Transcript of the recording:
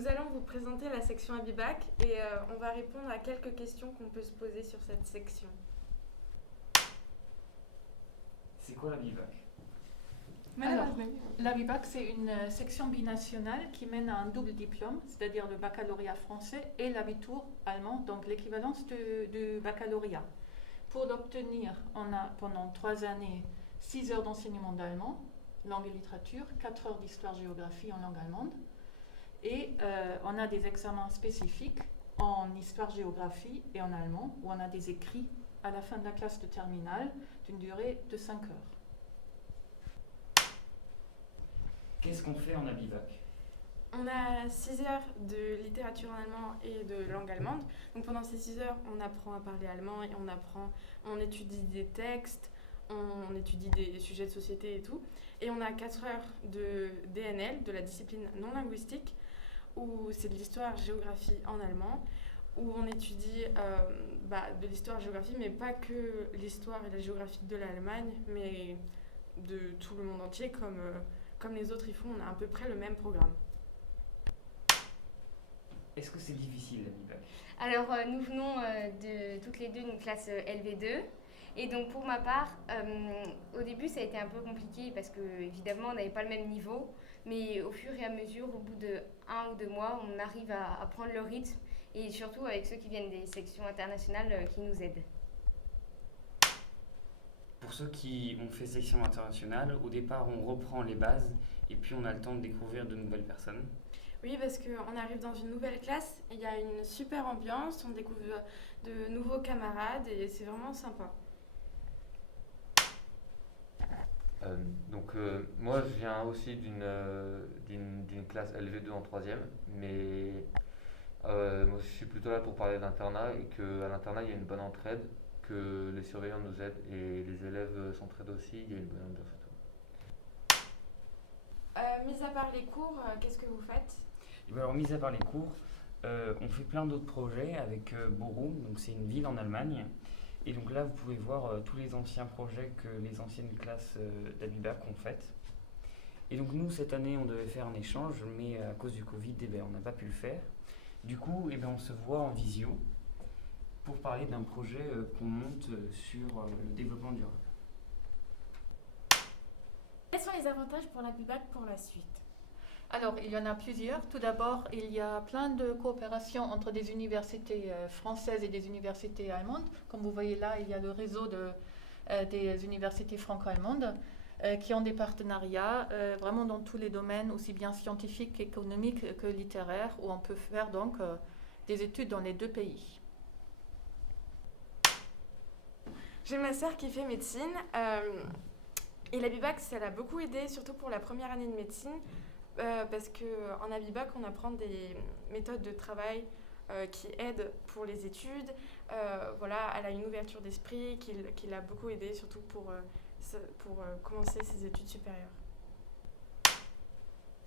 Nous allons vous présenter la section Abibac et on va répondre à quelques questions qu'on peut se poser sur cette section. C'est quoi la BIVAC? Alors, l'ABIBAC, c'est une section binationale qui mène à un double diplôme, c'est-à-dire le baccalauréat français et l'Abitur allemand, donc l'équivalence du baccalauréat. Pour l'obtenir, on a pendant 3 années 6 heures d'enseignement d'allemand, langue et littérature, 4 heures d'histoire-géographie en langue allemande, et on a des examens spécifiques en histoire-géographie et en allemand, où on a des écrits à la fin de la classe de terminale d'une durée de 5 heures. Qu'est-ce qu'on fait en Abibac? On a 6 heures de littérature en allemand et de langue allemande. Donc pendant ces 6 heures, on apprend à parler allemand et on étudie des textes, on étudie des sujets de société et tout. Et on a 4 heures de DNL, de la discipline non linguistique, où c'est de l'histoire-géographie en allemand, où on étudie de l'histoire-géographie, mais pas que l'histoire et la géographie de l'Allemagne, mais de tout le monde entier, comme les autres y font. On a à peu près le même programme. Est-ce que c'est difficile la BIVAC? Alors, nous venons toutes les deux d'une classe LV2. Et donc, pour ma part, au début, ça a été un peu compliqué parce que, évidemment, on n'avait pas le même niveau. Mais au fur et à mesure, au bout de 1 ou 2 mois, on arrive à prendre le rythme. Et surtout avec ceux qui viennent des sections internationales qui nous aident. Pour ceux qui ont fait section internationale, au départ on reprend les bases et puis on a le temps de découvrir de nouvelles personnes. Oui, parce qu'on arrive dans une nouvelle classe, il y a une super ambiance, on découvre de nouveaux camarades et c'est vraiment sympa. Moi je viens aussi d'une classe LV2 en 3e, mais moi je suis plutôt là pour parler de l'internat et qu'à l'internat il y a une bonne entraide, que les surveillants nous aident et les élèves s'entraident aussi, il y a une bonne ambiance et tout. Mis à part les cours, qu'est-ce que vous faites? Et bien alors, mis à part les cours, on fait plein d'autres projets avec Bochum, donc c'est une ville en Allemagne. Et donc là, vous pouvez voir tous les anciens projets que les anciennes classes d'Abibac ont fait. Et donc nous, cette année, on devait faire un échange, mais à cause du Covid, on n'a pas pu le faire. Du coup, on se voit en visio pour parler d'un projet qu'on monte sur le développement durable. Quels sont les avantages pour l'Abibac pour la suite? Alors, il y en a plusieurs. Tout d'abord, il y a plein de coopérations entre des universités françaises et des universités allemandes. Comme vous voyez là, il y a le réseau des universités franco-allemandes qui ont des partenariats vraiment dans tous les domaines, aussi bien scientifiques, économiques que littéraires, où on peut faire donc des études dans les 2 pays. J'ai ma sœur qui fait médecine et l'Abibac, ça l'a beaucoup aidée, surtout pour la première année de médecine. Parce qu'en Abibac, on apprend des méthodes de travail qui aident pour les études. Elle a une ouverture d'esprit qui l'a beaucoup aidée, surtout pour commencer ses études supérieures.